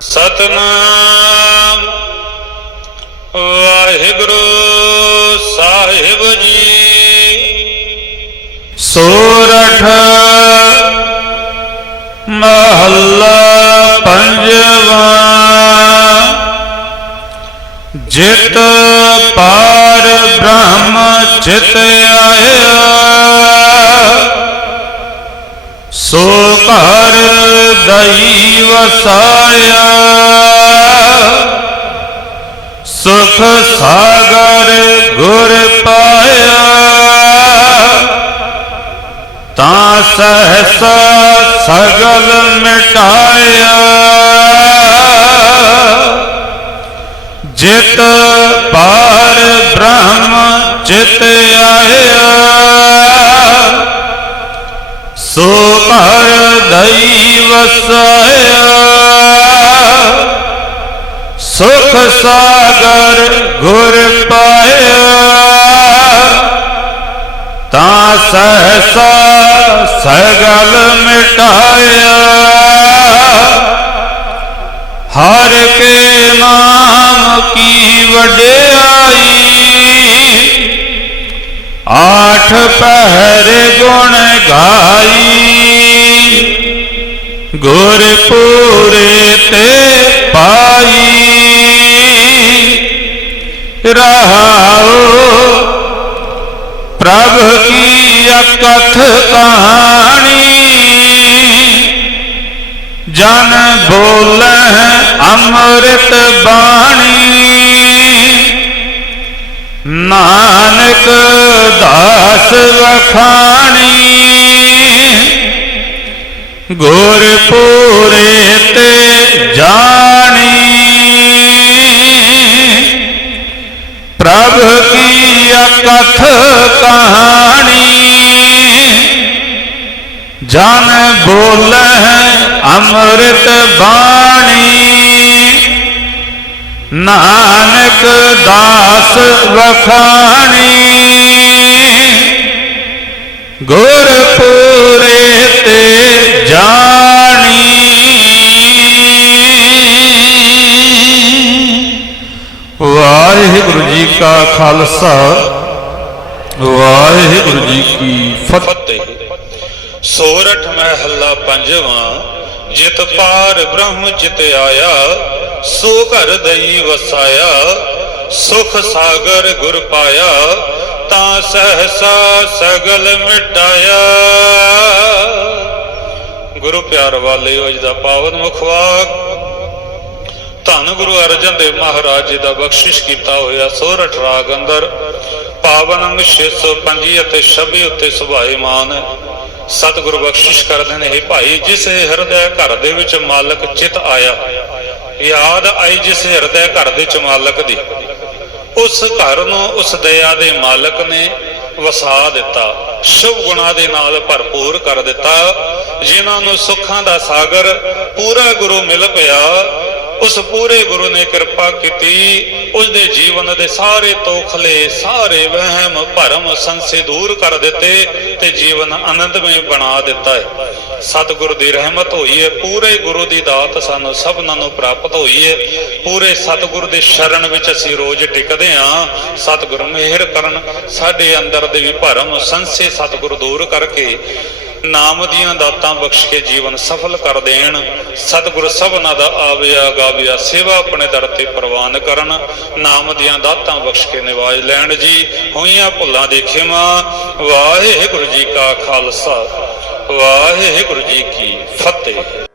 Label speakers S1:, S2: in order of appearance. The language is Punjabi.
S1: ਸਤਨਾਮ। ਵਾਹਿਗੁਰੂ ਸਾਹਿਬ ਜੀ। ਸੋਰਠ ਮਹੱਲਾ ਪੰਜਵਾ। ਜਿਤ ਪਾਰ ਬ੍ਰਹਮ ਚਿਤ ਆਇਆ। ਸੋ ਦਈ ਵਸਾਇਆ ਸੁਖ ਸਾਗਰ ਗੁਰ ਪਾਇਆ। ਤਾਂ ਸਹਸਾ ਸਗਲ ਮਿਟਾਇਆ। ਜਿਤ ਪਾਰ ਬ੍ਰਹਮ ਚਿਤ ਆਇਆ। ਸੋ ਦਈ ਵਸਾਇਆ ਸੁਖ ਸਾਗਰ ਗੁਰ ਪਾਇਆ। ਤਾਂ ਸਹਸਾ ਸਗਲ ਮਿਟਾਇਆ। ਹਰ ਕੇ ਨਾਮ ਕੀ ਵਡਿਆਈ। ਆਠ ਪਹਿਰ ਗੁਣ ਗਾਈ। ਗੁਰ ਪੂਰੇ ਤੇ ਪਾਈ। ਰਹਾਉ ਪ੍ਰਭ ਕੀ ਅਕਥ ਕਹਾਣੀ? ਜਨ ਬੋਲੇ ਅੰਮ੍ਰਿਤ ਬਾਣੀ। ਨਾਨਕ ਦਾਸ ਵਖਾਣੀ। ਗੁਰ ਪੂਰੇ ਤੇ ਜਾਣੀ। ਪ੍ਰਭ ਕੀ ਅਕਥ ਕਹਾਣੀ। ਜਨ ਬੋਲੇ ਅੰਮ੍ਰਿਤ ਬਾਣੀ। ਨਾਨਕ ਦਾਸ ਵਖਾਣੀ। ਗੁਰ ਪੂਰੇ ਕਾ ਖਾਲਸਾ। ਵਾਹਿਗੁਰੂ ਜੀ ਕੀ ਫਤਿਹ। ਸੋਰਠ ਮਹਿਲਾ ਪੰਜਵਾਂ, ਜਿਤ ਪਾਰ ਬ੍ਰਹਮ ਚਿਤ ਆਇਆ, ਸੋ ਘਰ ਦਈ ਵਸਾਇਆ, ਸੁਖ ਸਾਗਰ ਗੁਰ ਪਾਇਆ, ਤਾਂ ਸਹਸਾ ਸਗਲ ਮਿਟਾਇਆ। ਗੁਰੂ ਪਿਆਰ ਵਾਲਿਓ, ਅੱਜ ਦਾ ਪਾਵਨ ਮੁਖਵਾਕ ਧੰਨ ਗੁਰੂ ਅਰਜਨ ਦੇਵ ਮਹਾਰਾਜ ਜੀ ਦਾ ਬਖਸ਼ਿਸ਼ ਕੀਤਾ ਹੋਇਆ ਸੋਰਠ ਰਾਗ ਅੰਦਰ, ਪਾਵਨ ਅੰਗ 605 ਅਤੇ 26 ਉੱਤੇ ਸੁਭਾਏਮਾਨ ਹੈ ਬਖਸ਼ਿਸ਼ ਕਰਦੇ ਨੇ ਇਹ ਭਾਈ, ਜਿਸ ਹਿਰਦੇ ਘਰ ਦੇ ਵਿੱਚ ਮਾਲਕ ਚਿਤ ਆਇਆ, ਯਾਦ ਆਈ ਜਿਸ ਹਿਰਦੇ ਘਰ ਦੇ ਵਿੱਚ ਮਾਲਕ ਦੀ। ਉਸ ਘਰ ਨੂੰ ਉਸ ਦਇਆ ਦੇ ਮਾਲਕ ਨੇ ਵਸਾ ਦਿੱਤਾ, ਸ਼ੁਭ ਗੁਣਾ ਦੇ ਨਾਲ ਭਰਪੂਰ ਕਰ ਦਿੱਤਾ। ਜਿਨ੍ਹਾਂ ਨੂੰ ਸੁੱਖਾਂ ਦਾ ਸਾਗਰ ਪੂਰਾ ਗੁਰੂ ਮਿਲ ਪਿਆ ਉਸ ਪੂਰੇ ਗੁਰੂ ਨੇ ਕਿਰਪਾ ਕੀਤੀ ਉਸ ਦੇ ਜੀਵਨ ਦੇ ਸਾਰੇ ਤੋਖਲੇ, ਸਾਰੇ ਵਹਿਮ, ਭਰਮ ਸੰਸੇ ਦੂਰ ਕਰ ਦਿੱਤੇ ਤੇ ਜੀਵਨ ਆਨੰਦਮਈ ਬਣਾ ਦਿੱਤਾ ਹੈ। ਸਤਿਗੁਰ ਦੀ ਰਹਿਮਤ ਹੋਈ ਹੈ, ਪੂਰੇ ਗੁਰੂ ਦੀ ਦਾਤ ਸਾਨੂੰ ਸਭਨਾਂ ਨੂੰ ਪ੍ਰਾਪਤ ਹੋਈ ਹੈ। ਪੂਰੇ ਸਤਿਗੁਰ ਦੇ ਸ਼ਰਨ ਵਿੱਚ ਅਸੀਂ ਰੋਜ਼ ਟਿਕਦੇ ਹਾਂ। ਸਤਿਗੁਰ ਮਿਹਰ ਕਰਨ, ਸਾਡੇ ਅੰਦਰ ਦੇ ਵੀ ਭਰਮ ਸੰਸੇ ਸਤਿਗੁਰ ਦੂਰ ਕਰਕੇ ਨਾਮ ਦੀਆਂ ਦਾਤਾਂ ਬਖਸ਼ ਕੇ ਜੀਵਨ ਸਫਲ ਕਰ ਦੇਣ। ਸਤਿਗੁਰ ਸਭਨਾ ਦਾ ਆਵਿਆ ਗਾਵਿਆ ਸੇਵਾ ਆਪਣੇ ਦਰ ਤੇ ਪ੍ਰਵਾਨ ਕਰਨ। ਨਾਮ ਦੀਆਂ ਦਾਤਾਂ ਬਖਸ਼ ਕੇ ਨਿਵਾਜ ਲੈਣ ਜੀ। ਹੋਈਆਂ ਭੁੱਲਾਂ ਦੀ ਖਿਮਾ। ਵਾਹਿਗੁਰੂ ਜੀ ਕਾ ਖਾਲਸਾ। ਵਾਹਿਗੁਰੂ ਜੀ ਕੀ ਫਤਿਹ।